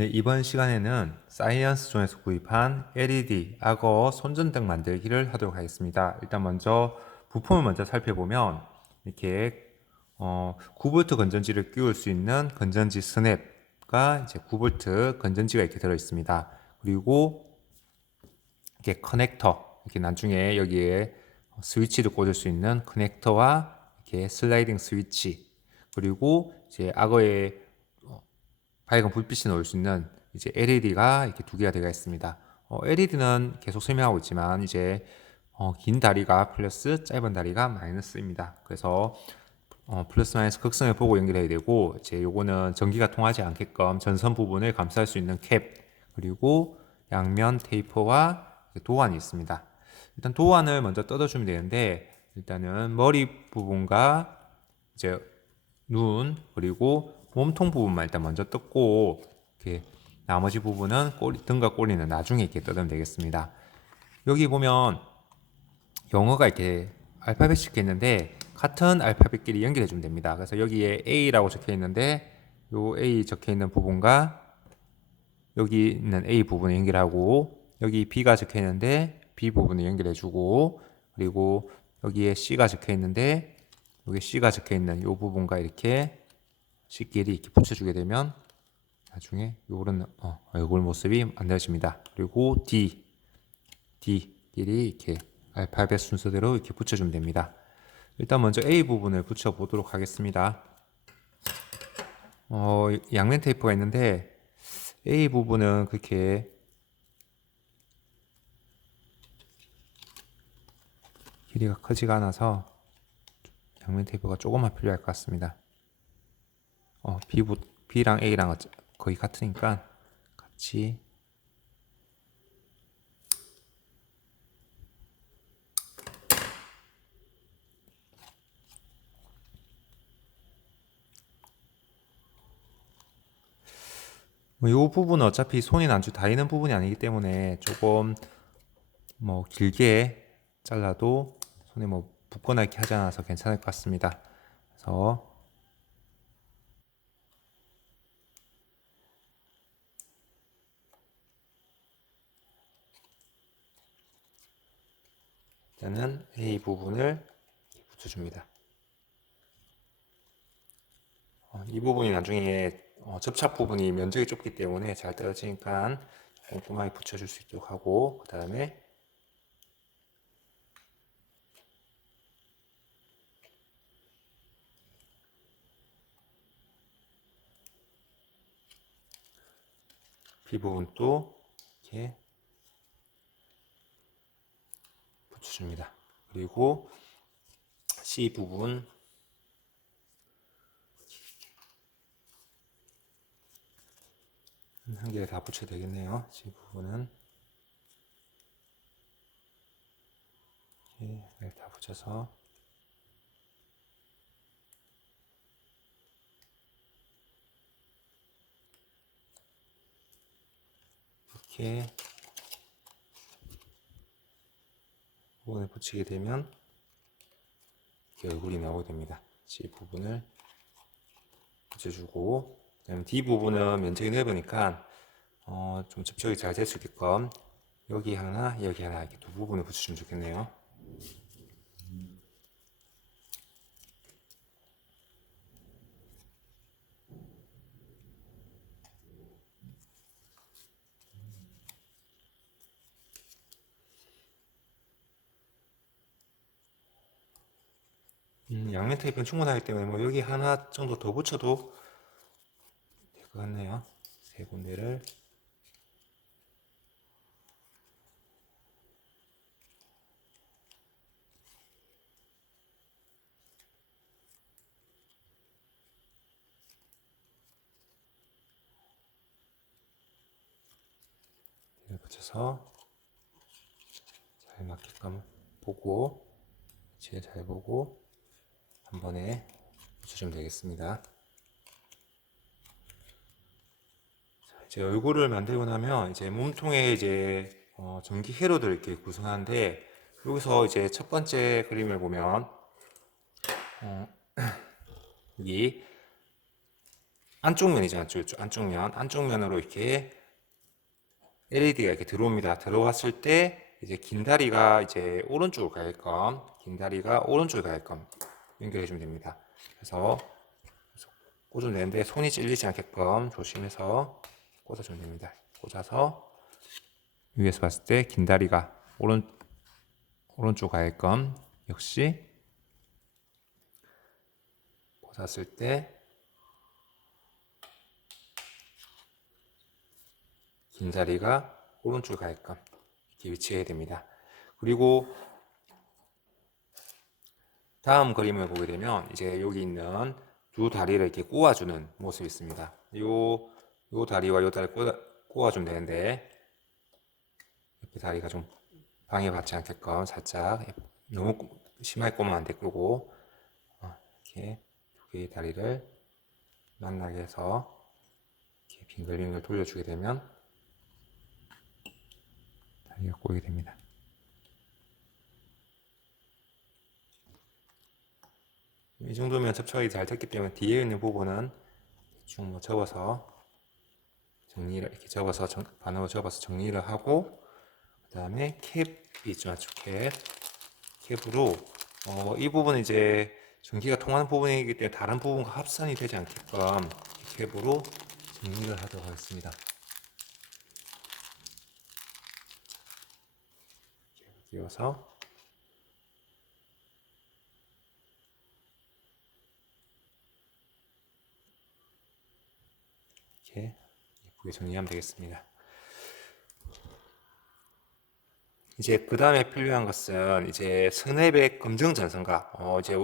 네, 이번 시간에는 사이언스 존에서 구입한 LED, 악어, 손전등 만들기를 하도록 하겠습니다. 일단 먼저 부품을 먼저 살펴보면 이렇게 어, 9V 건전지를 끼울 수 있는 건전지 스냅과 이제 9V 건전지가 이렇게 들어 있습니다. 그리고 이렇게 커넥터, 이렇게 나중에 여기에 스위치를 꽂을 수 있는 커넥터와 이렇게 슬라이딩 스위치, 그리고 이제 악어의 밝은 불빛이 나올 수 있는 이제 LED가 이렇게 두 개가 되어 있습니다. 어, LED는 계속 설명하고 있지만 이제 어, 긴 다리가 플러스 짧은 다리가 마이너스입니다. 그래서 어, 플러스 마이너스 극성을 보고 연결해야 되고 이제 요거는 전기가 통하지 않게끔 전선 부분을 감쌀 수 있는 캡 그리고 양면 테이퍼와 도안이 있습니다. 일단 도안을 먼저 뜯어주면 되는데 일단은 머리 부분과 이제 눈 그리고 몸통 부분만 일단 먼저 뜯고 이렇게 나머지 부분은 꼬리, 등과 꼬리는 나중에 이렇게 뜯으면 되겠습니다. 여기 보면 영어가 이렇게 알파벳이 적혀 있는데 같은 알파벳끼리 연결해 주면 됩니다. 그래서 여기에 A라고 적혀 있는데 요 A 적혀 있는 부분과 여기 있는 A 부분을 연결하고 여기 B가 적혀 있는데 B 부분을 연결해 주고 그리고 여기에 C가 적혀 있는데 여기 C가 적혀 있는 요 부분과 이렇게 C끼리 이렇게 붙여주게 되면 나중에 요런 어, 얼굴 모습이 만들어집니다. 그리고 D, D끼리 이렇게 알파벳 순서대로 이렇게 붙여주면 됩니다. 일단 먼저 A 부분을 붙여 보도록 하겠습니다. 어, 양면 테이프가 있는데 A 부분은 그렇게 길이가 크지가 않아서 양면 테이프가 조금만 필요할 것 같습니다. 어, B 부, B랑 A랑 거의 같으니까 같이 뭐이 부분은 어차피 손이 난주 닿이는 부분이 아니기 때문에 조금 뭐 길게 잘라도 손에 뭐 붓거나 이렇게 하지 않아서 괜찮을 것 같습니다. 그래서 일단은 A 부분을 붙여줍니다. 어, 이 부분이 나중에 어, 접착 부분이 면적이 좁기 때문에 잘 떨어지니까 꼼꼼하게 붙여줄 수 있도록 하고 그 다음에 B 부분도 이렇게 붙여 줍니다. 그리고 C 부분 한 개를 다 붙여야 되겠네요. C 부분은 이렇게 다 붙여서 이렇게 부분을 붙이게 되면 이렇게 얼굴이 나오게 됩니다. C 부분을 붙여주고 그다음에 D 부분은 면적이 넓으니까 어, 좀 접촉이 잘 될 수 있게끔 여기 하나 여기 하나 이렇게 두 부분을 붙여주면 좋겠네요. 음, 양면 테이프는 충분하기 때문에 뭐 여기 하나 정도 더 붙여도 될 것 같네요. 세 군데를 이를 붙여서 잘 맞게끔 보고 위치를 잘 보고 한 번에 붙여주면 되겠습니다. 자, 이제 얼굴을 만들고 나면 이제 몸통에 이제 어, 전기 회로들 이렇게 구성하는데 여기서 이제 첫 번째 그림을 보면 어, 여기 안쪽 면이죠. 안쪽, 안쪽 면. 안쪽 면으로 이렇게 LED가 이렇게 들어옵니다. 들어왔을 때 이제 긴 다리가 이제 오른쪽으로 가게끔, 긴 다리가 오른쪽으로 가게끔 연결해 주면 됩니다. 그래서 꽂으면 되는데 손이 찔리지 않게끔 조심해서 꽂아주면 됩니다. 꽂아서 위에서 봤을 때 긴 다리가 오른 오른쪽 가게끔 역시 꽂았을 때 긴 다리가 오른쪽 가게끔 이렇게 위치해야 됩니다. 그리고 다음 그림을 보게 되면 이제 여기 있는 두 다리를 이렇게 꼬아주는 모습이 있습니다. 요, 요 다리와 요 다리 꼬아, 꼬아주면 되는데 이렇게 다리가 좀 방해받지 않게끔 살짝 너무 꼬- 심하게 꼬면 안 되고 어, 이렇게 두 개의 다리를 만나게 해서 이렇게 빙글빙글 돌려주게 되면 다리가 꼬이게 됩니다. 이 정도면 접촉이 잘 됐기 때문에 뒤에 있는 부분은 대충 뭐 접어서 정리를 이렇게 접어서 정, 반으로 접어서 정리를 하고 그 다음에 캡이 있죠 캡 캡으로 어, 이 부분은 이제 전기가 통하는 부분이기 때문에 다른 부분과 합선이 되지 않게끔 이 캡으로 정리를 하도록 하겠습니다. 끼워서 이렇게 예쁘게 정리하면 되겠습니다. 이제 그 다음에 필요한 것은 이제 스냅의 검정 전선과 어 이제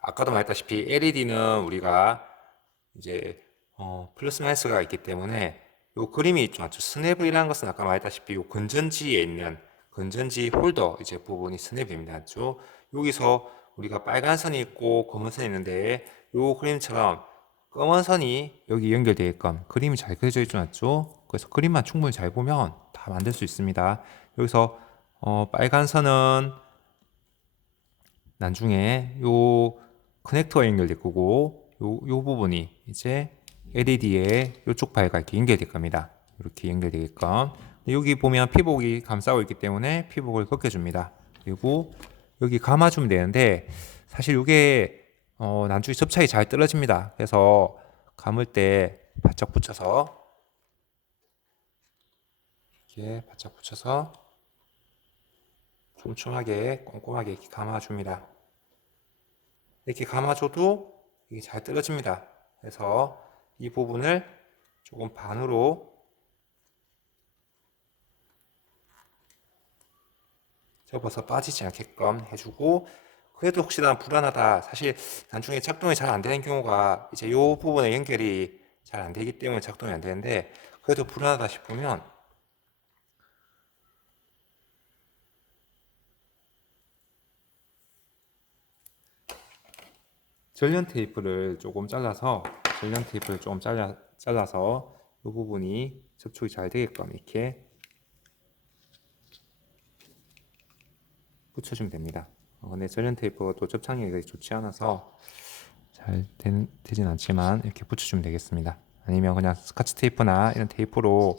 아까도 말했다시피 LED는 우리가 이제 어 플러스 마이너스가 있기 때문에 요 그림이 있죠. 스냅이라는 것은 아까 말했다시피 요 건전지에 있는 건전지 홀더 이제 부분이 스냅입니다. 맞죠? 여기서 우리가 빨간 선이 있고 검은 선이 있는데 요 그림처럼 검은 선이 여기 연결되게끔 그림이 잘 그려져 있죠, 맞죠? 그래서 그림만 충분히 잘 보면 다 만들 수 있습니다. 여기서 어, 빨간 선은 나중에 요 커넥터가 연결될 거고 요, 요 부분이 이제 LED에 요쪽 파일과 이렇게 연결될 겁니다. 이렇게 연결되게끔 여기 보면 피복이 감싸고 있기 때문에 피복을 벗겨줍니다. 그리고 여기 감아주면 되는데 사실 이게 어, 난중에 접착이 잘 떨어집니다. 그래서 감을 때 바짝 붙여서 이렇게 바짝 붙여서 촘촘하게 꼼꼼하게 이렇게 감아줍니다. 이렇게 감아줘도 이게 잘 떨어집니다. 그래서 이 부분을 조금 반으로 접어서 빠지지 않게끔 해주고 그래도 혹시나 불안하다 사실 나중에 작동이 잘 안 되는 경우가 이제 이 부분의 연결이 잘 안 되기 때문에 작동이 안 되는데 그래도 불안하다 싶으면 전련 테이프를 조금 잘라서 전련 테이프를 조금 잘라, 잘라서 이 부분이 접촉이 잘 되게끔 이렇게 붙여주면 됩니다. 어, 근데 전련 테이프가 또 접착력이 좋지 않아서 잘 된, 되진 않지만 이렇게 붙여주면 되겠습니다. 아니면 그냥 스카치 테이프나 이런 테이프로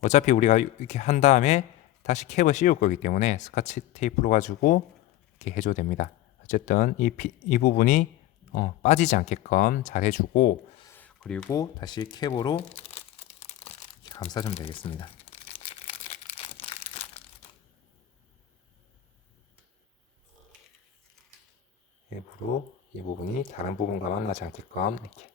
어차피 우리가 이렇게 한 다음에 다시 캡을 씌울 거기 때문에 스카치 테이프로 가지고 이렇게 해줘도 됩니다. 어쨌든 이, 피, 이 부분이 어, 빠지지 않게끔 잘 해주고 그리고 다시 캡으로 감싸주면 되겠습니다. 캡으로 이 부분이 다른 부분과 만나지 않게끔 이렇게